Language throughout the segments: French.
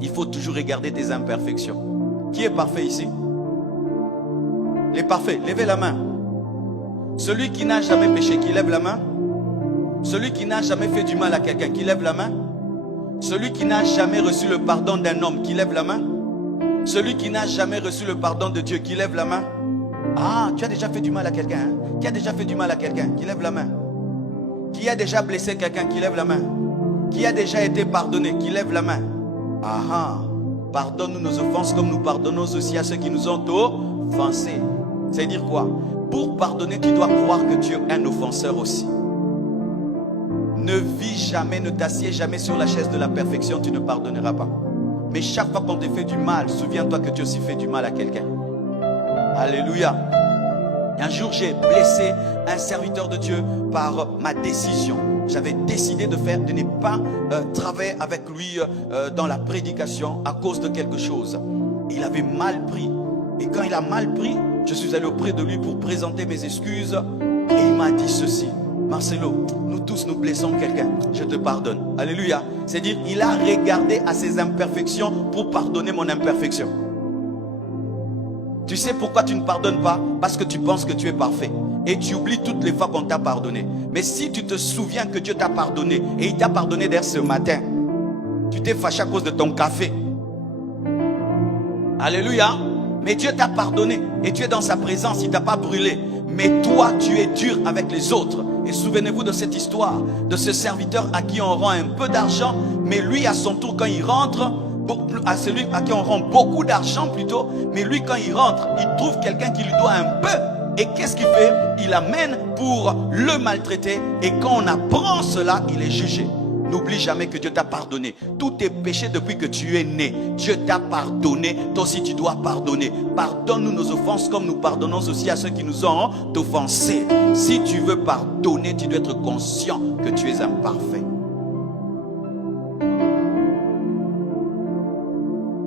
il faut toujours regarder tes imperfections. Qui est parfait ici? Les parfaits, levez la main. Celui qui n'a jamais péché, qui lève la main. Celui qui n'a jamais fait du mal à quelqu'un, qui lève la main. Celui qui n'a jamais reçu le pardon d'un homme, qui lève la main. Celui qui n'a jamais reçu le pardon de Dieu, qui lève la main. Ah, tu as déjà fait du mal à quelqu'un, hein? Qui a déjà fait du mal à quelqu'un, qui lève la main. Qui a déjà blessé quelqu'un, qui lève la main. Qui a déjà été pardonné, qui lève la main. Ah ah, pardonne-nous nos offenses comme nous pardonnons aussi à ceux qui nous ont offensés. C'est dire quoi? Pour pardonner, tu dois croire que tu es un offenseur aussi. Ne vis jamais, ne t'assieds jamais sur la chaise de la perfection, tu ne pardonneras pas. Mais chaque fois qu'on te fait du mal, souviens-toi que tu as aussi fait du mal à quelqu'un. Alléluia. Un jour, j'ai blessé un serviteur de Dieu par ma décision. J'avais décidé de ne pas travailler avec lui dans la prédication à cause de quelque chose. Il avait mal pris. Et quand il a mal pris, je suis allé auprès de lui pour présenter mes excuses. Et il m'a dit ceci: Marcelo, nous tous nous blessons quelqu'un, je te pardonne. Alléluia. C'est-à-dire, il a regardé à ses imperfections pour pardonner mon imperfection. Tu sais pourquoi tu ne pardonnes pas? Parce que tu penses que tu es parfait. Et tu oublies toutes les fois qu'on t'a pardonné. Mais si tu te souviens que Dieu t'a pardonné, et il t'a pardonné d'ailleurs ce matin, tu t'es fâché à cause de ton café. Alléluia. Mais Dieu t'a pardonné et tu es dans sa présence, il ne t'a pas brûlé. Mais toi, tu es dur avec les autres. Et souvenez-vous de cette histoire, de ce serviteur à qui on rend un peu d'argent, mais lui à son tour quand il rentre, à celui à qui on rend beaucoup d'argent plutôt, mais lui quand il rentre, il trouve quelqu'un qui lui doit un peu. Et qu'est-ce qu'il fait? Il amène pour le maltraiter. Et quand on apprend cela, il est jugé. N'oublie jamais que Dieu t'a pardonné. Tous tes péchés depuis que tu es né, Dieu t'a pardonné. Toi aussi tu dois pardonner. Pardonne-nous nos offenses comme nous pardonnons aussi à ceux qui nous ont offensés. Si tu veux pardonner, tu dois être conscient que tu es imparfait.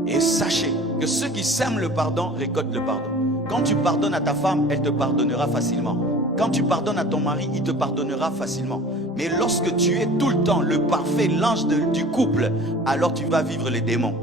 Et sachez que ceux qui sèment le pardon récoltent le pardon. Quand tu pardonnes à ta femme, elle te pardonnera facilement. Quand tu pardonnes à ton mari, il te pardonnera facilement. Mais lorsque tu es tout le temps le parfait, l'ange du couple, alors tu vas vivre les démons.